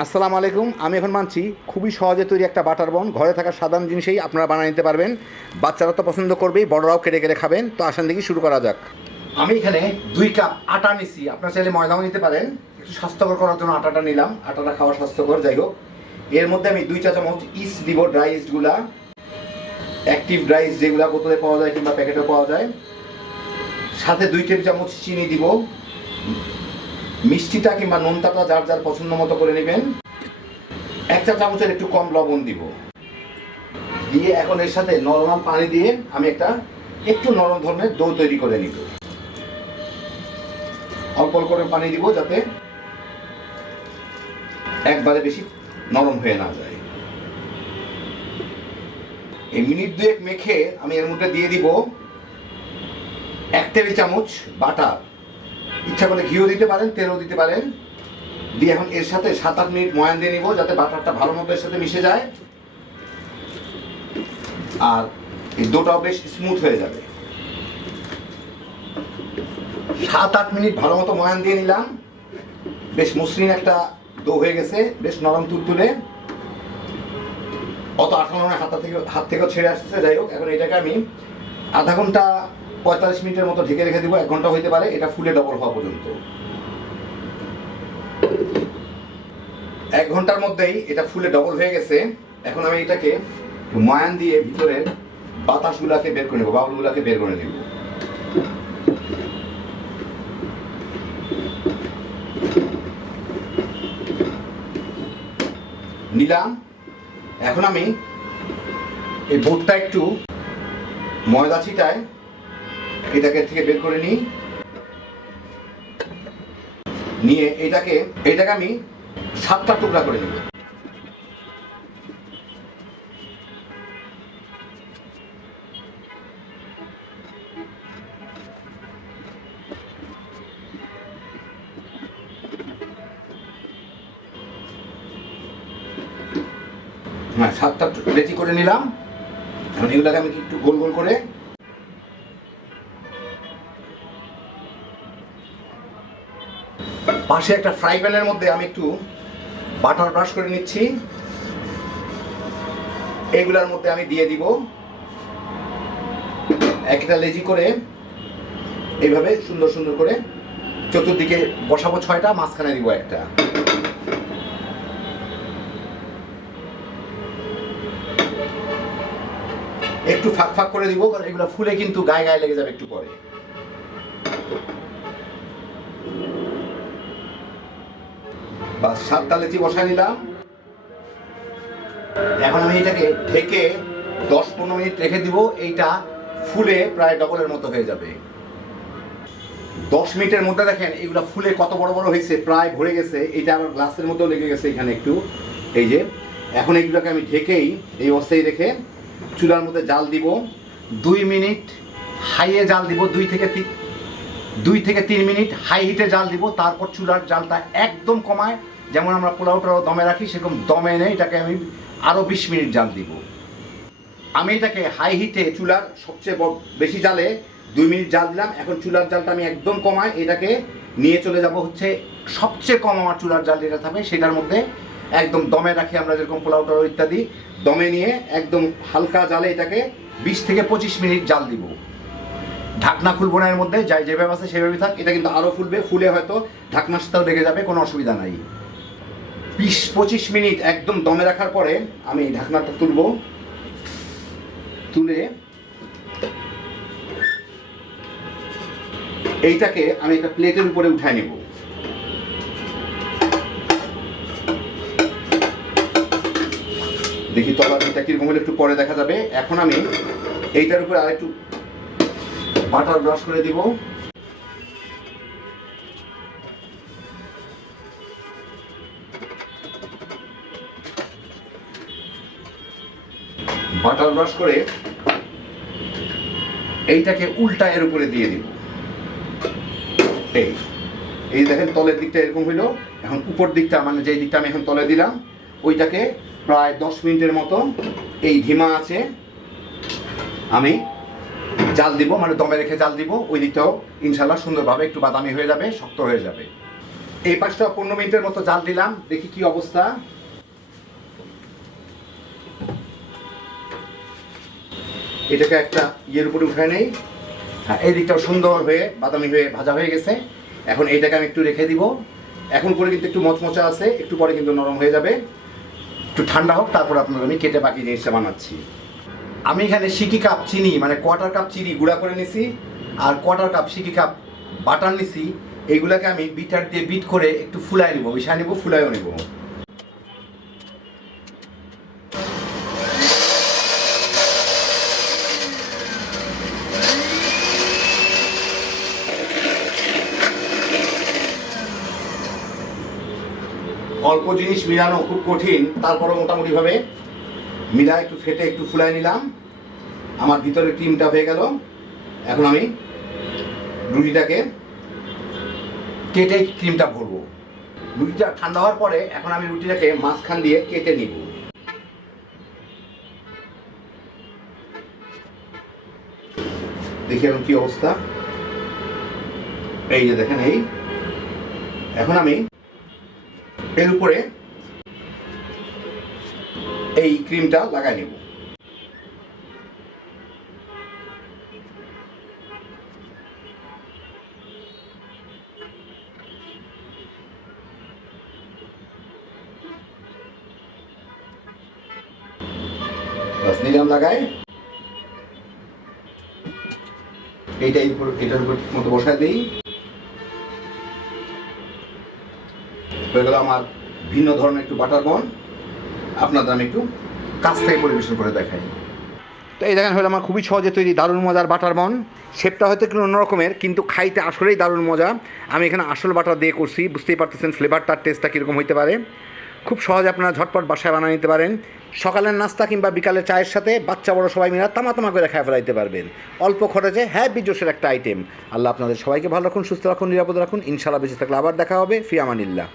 আসসালামু আলাইকুম, আমি এখন মানছি খুবই সহজে তৈরি একটা বাটার বন। ঘরে থাকা সাধারণ জিনিসেই আপনারা বানিয়ে নিতে পারবেন। বাচ্চারা তো পছন্দ করবেই, বড়রাও কেটে কেটে খাবেন। তো আসান দেখি শুরু করা যাক। আমি এখানে দুই কাপ আটা নিছি। আপনারা চাইলে ময়দাও নিতে পারেন। একটু স্বাস্থ্যকর করার জন্য আটাটা নিলাম। আটাটা খাওয়া স্বাস্থ্যকর, যাই হোক। এর মধ্যে আমি দুই চা চামচ ইস্ট দিব, ড্রাই ইস্টগুলা। অ্যাক্টিভ ড্রাই ইস্ট যেগুলো বোতলে পাওয়া যায় কিংবা প্যাকেটে পাওয়া যায়। সাথে দুই টেবিল চামচ চিনি দিব। মিষ্টিটা কিংবা নোনতাটা যার যার পছন্দ মতো করে নেবেন। এক চা চামচের একটু কম লবণ দিব। দিয়ে এখন এর সাথে নরমাল পানি দিয়ে আমি একটা একটু নরম ধরনের দো তৈরি করে নিব। অল্প অল্প করে পানি দিব যাতে একবারে বেশি নরম হয়ে না যায়। এই মিনিট দুয়েক মেখে আমি এর মধ্যে দিয়ে দিব এক টেবিল চামচ বাটার। ইচ্ছা করলে ঘিও দিতে পারেন, তেলও দিতে পারেন। দিয়ে এখন এর সাথে সাত আট মিনিট ময়ান দিয়ে নিব, যাতে বাটারটা ভালো মতো এর সাথে মিশে যায়। আর এই ডোটাও বেশ স্মুথ হয়ে যাবে। সাত আট মিনিট ভালো মতো ময়ান দিয়ে নিলাম। বেশ মসৃণ একটা দো হয়ে গেছে, বেশ নরম তুলতুলে। অত আঠানো হাত থেকে হাত থেকেও ছেড়ে আসতেছে, যাই হোক, এখন এটাকে আমি আধা ঘণ্টা পঁয়তাল্লিশ মিনিটের মতো ঢেকে রেখে দেবো, এক ঘণ্টা হইতে পারে, এটা ফুলে ডবল হওয়া পর্যন্ত। এক ঘণ্টার মধ্যেই এটা ফুলে ডবল হয়ে গেছে। এখন আমি এটাকে ময়ান দিয়ে ভিতরের বাতাসগুলাকে বের করে নেব, বাউলগুলাকে বের করে নেব। নিলাম। এখন আমি এই বোটটা একটু ময়দা ছিটায় এটাকে থেকে বের করে নিই। নিয়ে এটাকে এটাকে আমি সাতটা টুকরা করে নিব হ্যাঁ সাতটা লেচি করে নিলাম। এখন এগুলোকে আমি একটু গোল গোল করে পাশে একটা ফ্রাই প্যানের মধ্যে আমি একটু বাটার ব্রাশ করে নিচ্ছি। এগুলার মধ্যে আমি দিয়ে দিব একটা লেজি করে এইভাবে সুন্দর সুন্দর করে চতুর্দিকে বসাবো ছয়টা, মাঝখানে দিব একটা। একটু ফাঁক ফাঁক করে দিব, কারণ এগুলো ফুলে কিন্তু গায়ে গায়ে লেগে যাবে একটু। বাস সাতটা লেচি বসায় নিলাম। এখন আমি এটাকে ঢেকে দশ পনেরো মিনিট রেখে দিব, এইটা ফুলে প্রায় ডবলের মতো হয়ে যাবে। দশ মিনিটের মধ্যে দেখেন এগুলো ফুলে কত বড় বড় হয়েছে, প্রায় ভরে গেছে। এটা আবার গ্লাসের মতো লেগে গেছে এখানে একটু। এই যে, এখন এগুলোকে আমি ঢেকেই এই অবস্থায় রেখে চুলার মধ্যে জাল দিব। দুই মিনিট হাইয়ে জাল দিব, দুই থেকে তিন দুই থেকে তিন মিনিট হাই হিটে জাল দিব। তারপর চুলার জালটা একদম কমায় যেমন আমরা পোলাও টোলাও দমে রাখি, সেরকম দমে এনে এটাকে আমি আরও বিশ মিনিট জাল দিব। আমি এটাকে হাই হিটে চুলার সবচেয়ে বেশি জালে দুই মিনিট জাল দিলাম। এখন চুলার জালটা আমি একদম কমাই এটাকে নিয়ে চলে যাব হচ্ছে সবচেয়ে কম আমার চুলার জাল যেটা থাকবে সেটার মধ্যে একদম দমে রাখি আমরা যেরকম পোলাও ইত্যাদি। দমে নিয়ে একদম হালকা জালে এটাকে বিশ থেকে পঁচিশ মিনিট জাল দিব। ঢাকনা খুলবো না এর মধ্যে, যাই যেভাবে আছে সেভাবে থাক, এটা কিন্তু আরও ফুলবে, ফুলে হয়তো ঢাকনার সাথেও লেগে যাবে, কোনো অসুবিধা নাই। বিশ পঁচিশ মিনিট একদম দমে রাখার পরে আমি ঢাকনাটা তুলব। তুলে এইটাকে আমি একটা প্লেটের উপরে উঠায় নেব। দেখি তলাটা কীরকম হলে একটু পরে দেখা যাবে। এখন আমি এইটার উপরে আরেকটু বাটার ব্রাশ করে দিব। বাটার ব্রাশ করে এইটাকে উল্টা এর উপরে দিয়ে দিব। এই এই দেখেন তলের দিকটা এরকম হইল। এখন উপর দিকটা মানে যেই দিকটা আমি এখন তলে দিলাম, ওইটাকে প্রায় দশ মিনিটের মতো এই ধিমা আছে, আমি জাল দিব মানে দমে রেখে জাল দিব। ওই দিকটাও ইনশাল্লাহ সুন্দরভাবে একটু বাদামি হয়ে যাবে, শক্ত হয়ে যাবে। এই পাঁচটা পনেরো মিনিটের মতো জাল দিলাম, দেখি কি অবস্থা। এটাকে একটা ইয়ের উপরে উঠায় নেই। হ্যাঁ এই দিকটাও সুন্দর হয়ে, বাদামি হয়ে ভাজা হয়ে গেছে। এখন এইটাকে আমি একটু রেখে দিব। এখন করে কিন্তু একটু মচমচা আছে, একটু পরে কিন্তু নরম হয়ে যাবে। একটু ঠান্ডা হোক, তারপর আপনার আমি কেটে বাকি জিনিসটা বানাচ্ছি। আমি এখানে সিকি কাপ চিনি মানে কোয়ার্টার কাপ চিনি গুঁড়া করে নিছি, আর কোয়ার্টার কাপ, সিকি কাপ বাটার নিছি। এইগুলাকে আমি বিটার দিয়ে বিট করে একটু ফুলাই নিব মিশাই নিব ফুলাইও নিব। অল্প জিনিস মিলানো খুব কঠিন তারপরে মোটামুটিভাবে মিলা একটু ফেটে একটু ফুলাই নিলাম। আমার ভিতরে ক্রিমটা হয়ে গেল। এখন আমি রুটিটাকে কেটে ক্রিমটা ভরবো। রুটিটা ঠান্ডা হওয়ার পরে এখন আমি রুটিটাকে মাঝখান দিয়ে কেটে নিব। দেখি এখন কি অবস্থা। এই যে দেখেন, এই। এখন আমি এর উপরে এই ক্রিমটা লাগাই নেব। নিলাম লাগাই। এইটাই উপর এটার উপর ঠিক মতো বসায় দিই। হয়ে গেল আমার ভিন্ন ধরনের একটু বাটার বন আপনাদের আমি একটু কাছ থেকে পরিবেশন করে দেখাই। তো এই দেখেন, হলো আমার খুবই সহজে তৈরি দারুণ মজার বাটার বন শেপটা হয়তো একটু অন্যরকমের, কিন্তু খাইতে আসলেই দারুণ মজা। আমি এখানে আসল বাটার দিয়ে করছি, বুঝতেই পারতেছেন ফ্লেভারটার টেস্টটা কীরকম হইতে পারে। খুব সহজে আপনারা ঝটপট বাসায় বানিয়ে নিতে পারেন। সকালের নাস্তা কিংবা বিকালের চায়ের সাথে বাচ্চা বড় সবাই মিলে তামা করে খায় ফেলাইতে পারবেন। অল্প খরচে হ্যাঁ বিজোসের একটা আইটেম আল্লাহ আপনাদের সবাইকে ভালো রাখুন, সুস্থ রাখুন, নিরাপদ রাখুন। ইনশাল্লাহ বেঁচে থাকলে আবার দেখা হবে। ফিয়ামানিল্লাহ